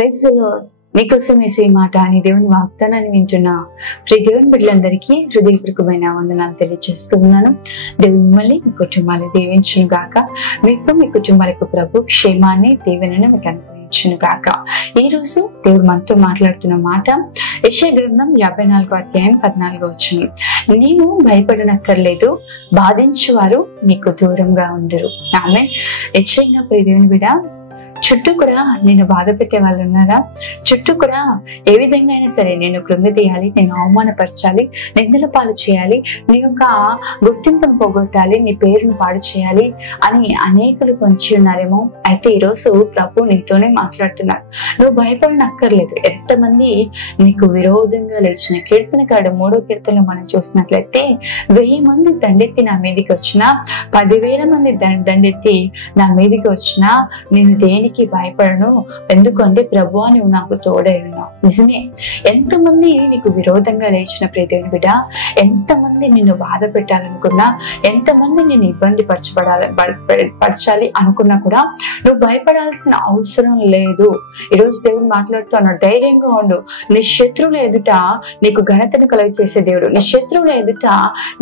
Praise the lord. నీకోసం వేసే మాట అని దేవుని వాగ్దానాన్ని వింటున్న ప్రియ దేవుని బిడ్డలందరికీ హృదయపూర్వకమైన వందనాలు తెలియజేస్తూ ఉన్నాను. దేవుని మిమ్మల్ని మీ కుటుంబాన్ని దీవించును గాక. మీకు మీ కుటుంబాలకు ప్రభు క్షేమాన్ని దీవెనను మీకు అనుగ్రహించును గాక. ఈ రోజు దేవుడు మనతో మాట్లాడుతున్న మాట యెషయా గ్రంథం 54:14. నీవు భయపడనక్కర్లేదు, బాధించువారు నీకు దూరంగా ఉందరు. ఆమేన్. నిశ్చయంగా ప్రియ దేవుని బిడ్డ, చుట్టూ కూడా నేను బాధ పెట్టే వాళ్ళు ఉన్నారా? చుట్టూ కూడా ఏ విధంగా అయినా సరే నేను కృంగదీయాలి, నేను అవమానపరచాలి, నిందల పాలు చేయాలి, నీ యొక్క గుర్తింపును పోగొట్టాలి, నీ పేరును పాడు చేయాలి అని అనేకులు పొంచి ఉన్నారేమో. అయితే ఈరోజు ప్రభు నీతోనే మాట్లాడుతున్నారు. నువ్వు భయపడనక్కర్లేదు. ఎంతమంది నీకు విరోధంగా లేచిన కీర్తనకాడు 3వ కీర్తనలో మనం చూసినట్లయితే 1000 మంది దండెత్తి నా మీదికి వచ్చినా, 10,000 మంది దండెత్తి నా మీదికి వచ్చినా నేను దేనికి భయపడను, ఎందుకంటే ప్రభువా నువ్వు నాకు తోడై ఉన్నావు. నిజమే. ఎంతమంది నీకు విరోధంగా లేచిన ప్రియ దేవుని బిడ్డ, ఎంతమంది నిన్ను బాధ పెట్టాలనుకున్నా, ఎంతమంది నిన్ను ఇబ్బంది పరచాలి అనుకున్నా కూడా నువ్వు భయపడాల్సిన అవసరం లేదు. ఈరోజు దేవుడు మాట్లాడుతూ అన్నాడు, ధైర్యంగా ఉండు. నీ శత్రువుల ఎదుట నీకు ఘనతను కలుగ చేసే దేవుడు, నీ శత్రువుల ఎదుట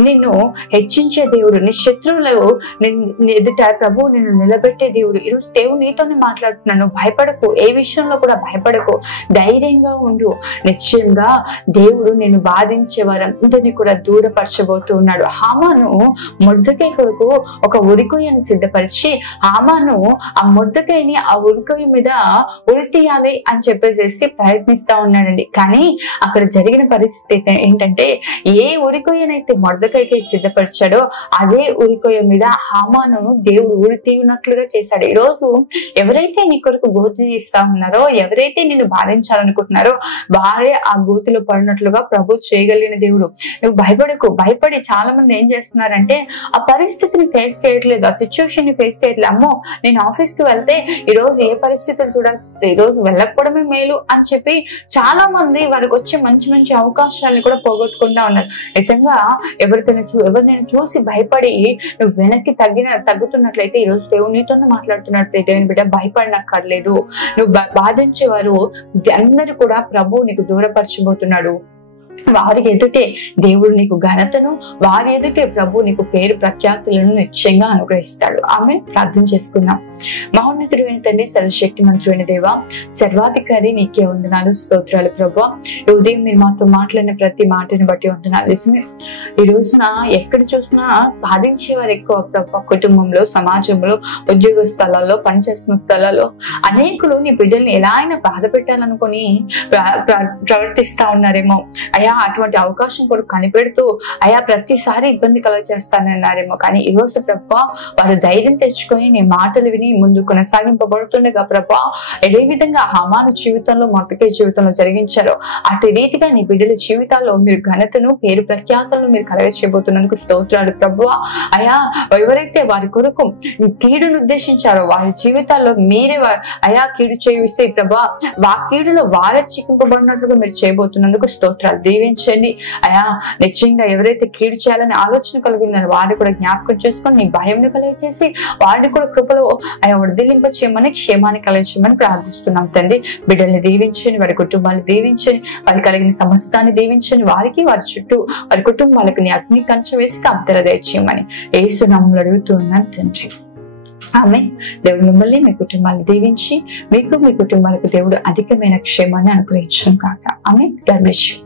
నిన్ను హెచ్చించే దేవుడు, నీ శత్రువులు ఎదుట ప్రభు నిన్ను నిలబెట్టే దేవుడు. ఈరోజు దేవుడు నీతోనే మాట్లాడుతున్నాను. భయపడకు, ఏ విషయంలో కూడా భయపడకు, ధైర్యంగా ఉండు. నిశ్చయంగా దేవుడు నేను బాధించే వారందరినీ కూడా దూరపరచబోతూ ఉన్నాడు. హామాను మొర్దెకై కొరకు ఒక ఉరికొయ్యను సిద్ధపరిచి హామాను ఆ మొర్దెకైని ఆ ఉరికొయ్య మీద ఉరి తీయాలి అని చెప్పేసి ప్రయత్నిస్తా ఉన్నాడండి. కానీ అక్కడ జరిగిన పరిస్థితి ఏంటంటే, ఏ ఉరికొయ్యనైతే మొర్దెకైకి సిద్ధపరిచాడో అదే ఉరికొయ్య మీద హామాను దేవుడు ఉరి తీయునట్లుగా చేశాడు. ఈరోజు ఎవరైతే నీ కొరకు గోతి ఇస్తా ఉన్నారో, ఎవరైతే నిన్ను బాధించాలనుకుంటున్నారో వారే ఆ గోతిలో పడినట్లుగా ప్రభు చేయగలిగిన దేవుడు. నువ్వు భయపడకు. భయపడి చాలా మంది ఏం చేస్తున్నారంటే ఆ పరిస్థితిని ఫేస్ చేయట్లేదు, ఆ సిచ్యువేషన్ ని ఫేస్ చేయట్లేదు. అమ్మో నేను ఆఫీస్ కి వెళ్తే ఈ రోజు ఏ పరిస్థితులు చూడాల్సి వస్తుంది, ఈ రోజు వెళ్ళకపోవడమే మేలు అని చెప్పి చాలా మంది వారికి వచ్చే మంచి మంచి అవకాశాలను కూడా పోగొట్టుకుంటా ఉన్నారు. నిజంగా ఎవరినైనా చూసి భయపడి నువ్వు వెనక్కి తగ్గుతున్నట్లయితే ఈ రోజు దేవుడు నీతోనే మాట్లాడుతున్నాడు. దేవుని బిడ్డ, భయపడనక్కర్లేదు. నువ్వు బాధించేవారు అందరూ కూడా ప్రభు నీకు దూరపరచబోతున్నాడు. వారి ఎదుటే దేవుడు నీకు ఘనతను, వారి ఎదుటే ప్రభు నీకు పేరు ప్రఖ్యాతులను నిశ్చయంగా అనుగ్రహిస్తాడు. ఆమె ప్రార్థన చేసుకుందాం. మహోన్నతుడు అయిన తండ్రి, సర్వశక్తి మంత్రుడైన దేవా, సర్వాధికారి నీకే వందనాలు, స్తోత్రాలు ప్రభు. ఈ ఉదయం మీరు మాతో మాట్లాడిన ప్రతి మాటని బట్టి వందనాలు. నిజమే, ఈ రోజున ఎక్కడ చూసినా బాధించేవారు ఎక్కువ ప్రభు. కుటుంబంలో, సమాజంలో, ఉద్యోగ స్థలాల్లో, పనిచేస్తున్న స్థలాల్లో అనేకులు నీ బిడ్డల్ని ఎలా అయినా బాధ పెట్టాలనుకుని ప్రవర్తిస్తా ఉన్నారేమో. అయ్యా అటువంటి అవకాశం కూడా కనిపెడుతూ అయ్యా ప్రతిసారి ఇబ్బంది కలుగ చేస్తానన్నారేమో. కానీ ఈ రోజు ప్రభా వారు ధైర్యం తెచ్చుకొని నీ మాటలు విని ముందు కొనసాగింపబడుతుండగా ప్రభా ఏ విధంగా హామాను జీవితంలో మొర్దెకై జీవితంలో జరిగించారో అటు రీతిగా నీ బిడ్డల జీవితాల్లో మీరు ఘనతను, పేరు ప్రఖ్యాతులను మీరు కలగ చేయబోతున్నందుకు స్తోత్రాలు ప్రభువా. అయ్యా ఎవరైతే వారి కొరకు కీడును ఉద్దేశించారో వారి జీవితాల్లో మీరే అయా కీడు చేయిస్తే ప్రభా వా కీడులో వారే చిక్కింపబడినట్లుగా మీరు చేయబోతున్నందుకు స్తోత్రాలు. దీవించండి అయా. నిశ్చయంగా ఎవరైతే కీడు చేయాలని ఆలోచన కలిగిందని వారిని కూడా జ్ఞాపకం చేసుకొని నీ భయంను కలిగచేసి వారిని కూడా కృపలో అయా వర్ధిల్లింప చేయమని, క్షేమాన్ని కలిగించమని ప్రార్థిస్తున్నాం తండ్రి. బిడ్డల్ని దీవించండి, వారి కుటుంబాన్ని దీవించండి, వారికి కలిగిన సమస్తాన్ని దీవించండి, వారికి వారి చుట్టూ వారి కుటుంబాలకు నీ అగ్ని కంచె వేసి కాపుదల దయచేయమని యేసు నామములో అడుగుతున్నాను తండ్రి. ఆమె. దేవుడు మిమ్మల్ని, మీ కుటుంబాన్ని దీవించి మీకు, మీ కుటుంబాలకు దేవుడు అధికమైన క్షేమాన్ని అనుగ్రహించును కాక. ఆమె. God bless you.